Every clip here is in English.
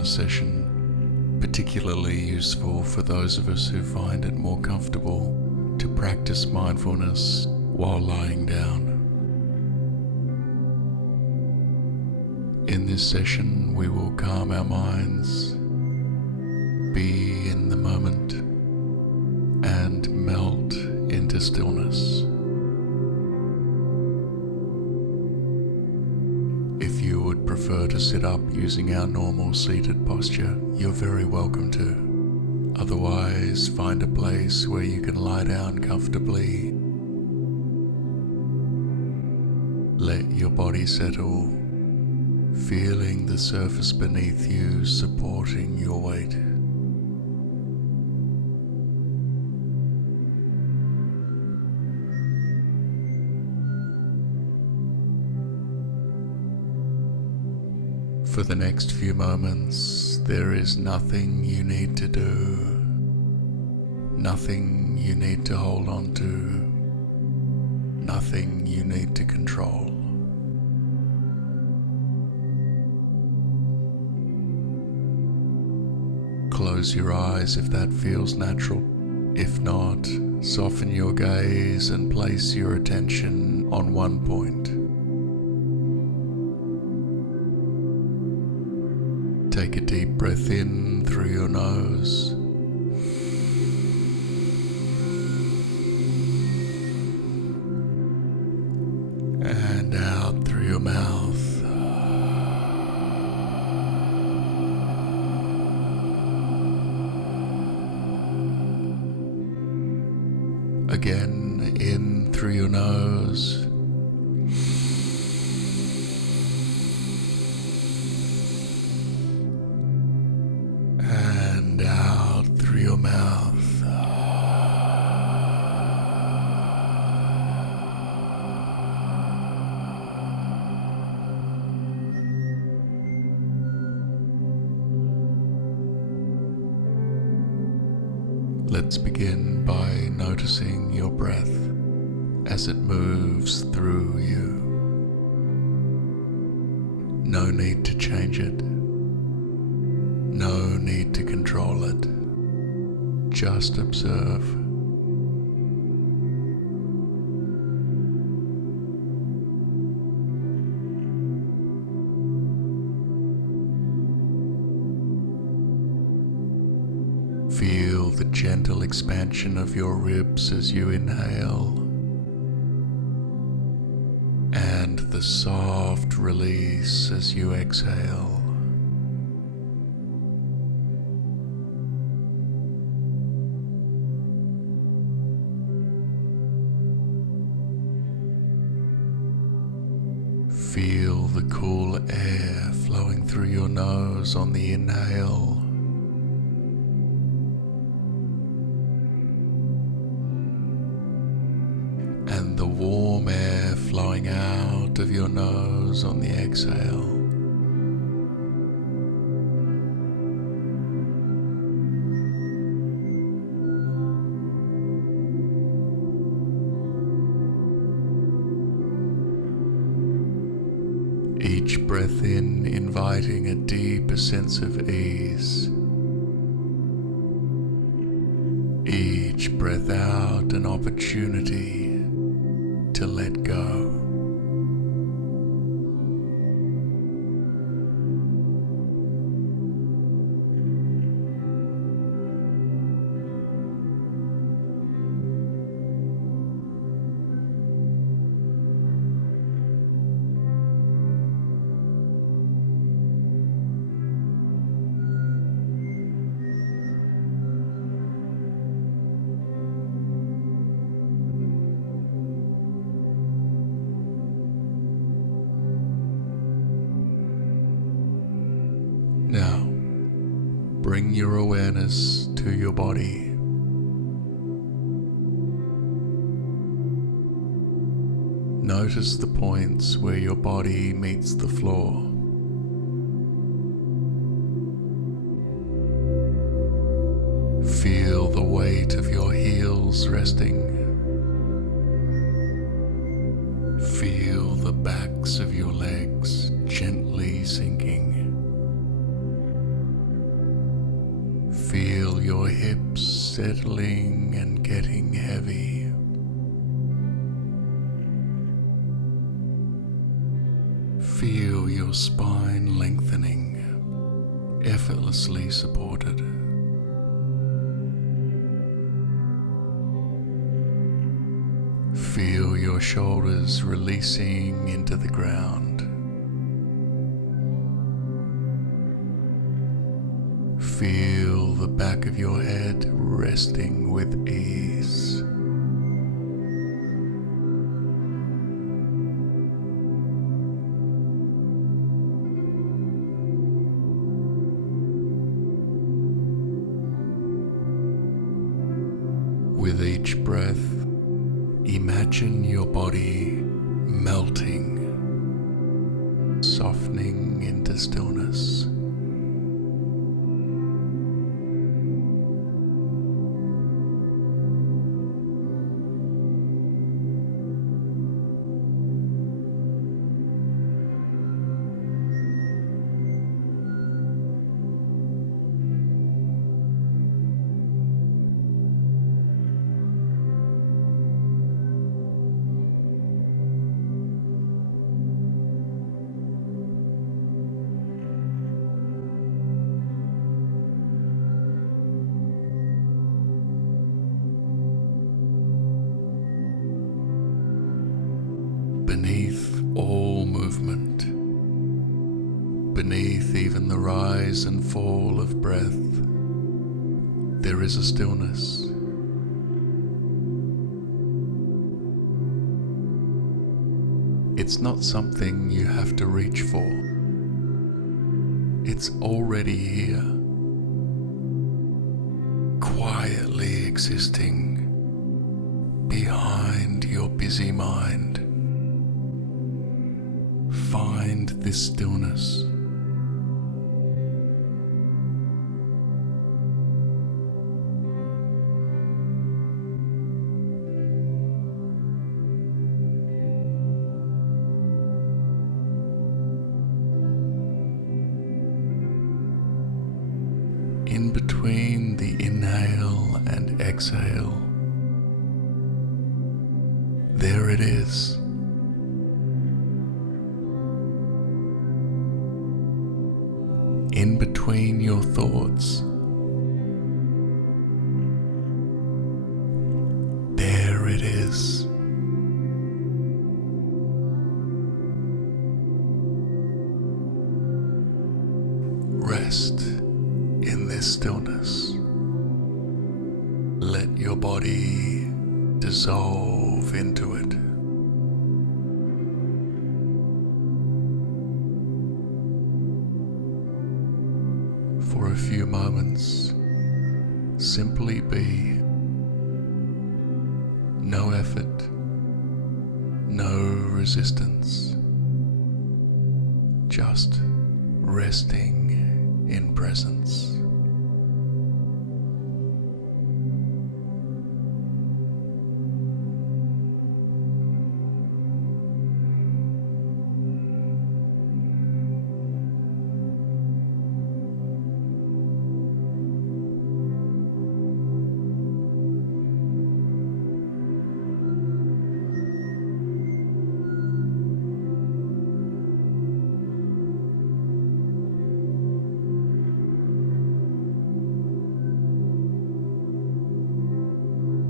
mindfulness session, particularly useful for those of us who find it more comfortable to practice mindfulness while lying down. In this session, we will calm our minds, be in the moment, and melt into stillness. If you would prefer to sit up using our normal seated posture, you're very welcome to. Otherwise, find a place where you can lie down comfortably. Let your body settle, feeling the surface beneath you supporting your weight. For the next few moments, there is nothing you need to do, nothing you need to hold on to, nothing you need to control. Close your eyes if that feels natural. If not, soften your gaze and place your attention on one point. Take a deep breath in through your nose. And out through your mouth. Again, in through your nose. And out through your mouth. Let's begin by noticing your breath as it moves through you. No need to change it. No need to control it. Just observe. Feel the gentle expansion of your ribs as you inhale, and the soft release as you exhale. Feel the cool air flowing through your nose on the inhale, and the warm air flowing out of your nose on the exhale. Each breath in inviting a deeper sense of ease. Each breath out an opportunity to let go. Now, bring your awareness to your body. Notice the points where your body meets the floor. Feel the weight of your heels resting. Feel the backs of your legs gently sinking. Feel your hips settling and getting heavy. Feel your spine lengthening, effortlessly supported. Feel your shoulders releasing into the ground. Feel the back of your head resting with ease. With each breath, imagine your body melting, softening into stillness. Beneath all movement, beneath even the rise and fall of breath, there is a stillness. It's not something you have to reach for. It's already here, quietly existing behind your busy mind. Find this stillness. In between the inhale and exhale, there it is. In between your thoughts, there it is. Rest in this stillness. Let your body dissolve into it. For a few moments, simply be. No effort, no resistance, just resting in presence.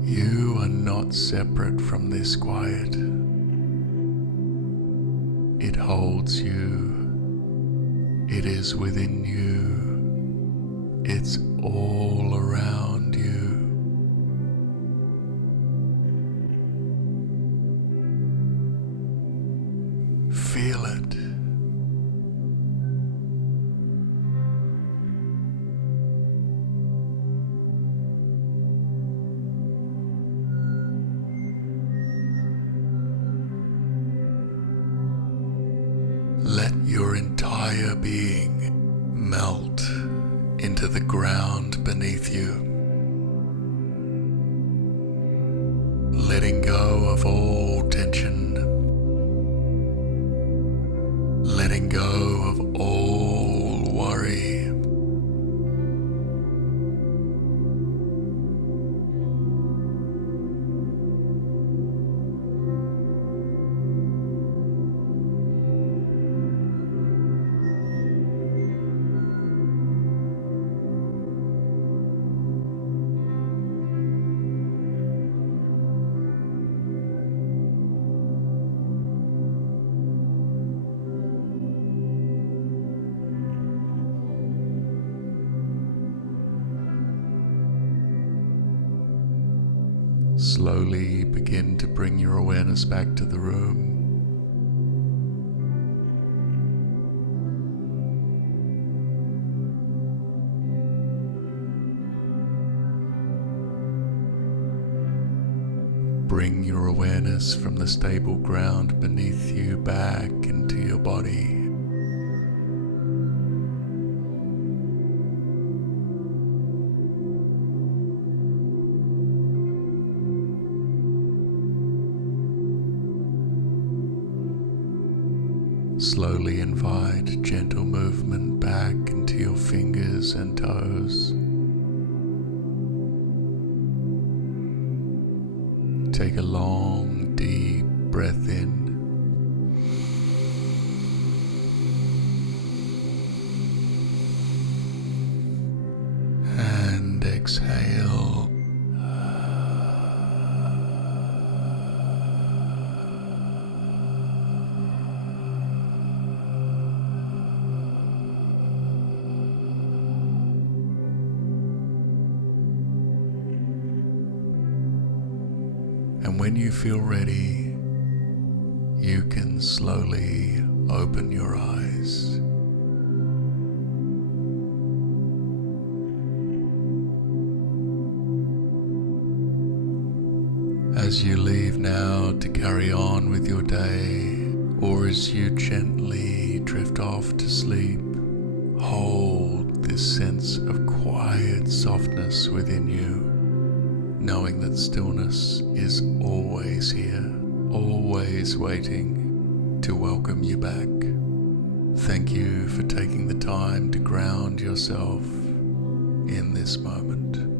You are not separate from this quiet. It holds you. It is within you. It's all around you. Feel it. Let your entire being melt into the ground beneath you, letting go of all tension, letting go of all worry, Slowly begin to bring your awareness back to the room. Bring your awareness from the stable ground beneath you back into your body. Slowly invite gentle movement back into your fingers and toes. Take a long, deep breath in. And exhale. And when you feel ready, you can slowly open your eyes. As you leave now to carry on with your day, or as you gently drift off to sleep, hold this sense of quiet softness within you, knowing that stillness is always here, always waiting to welcome you back. Thank you for taking the time to ground yourself in this moment.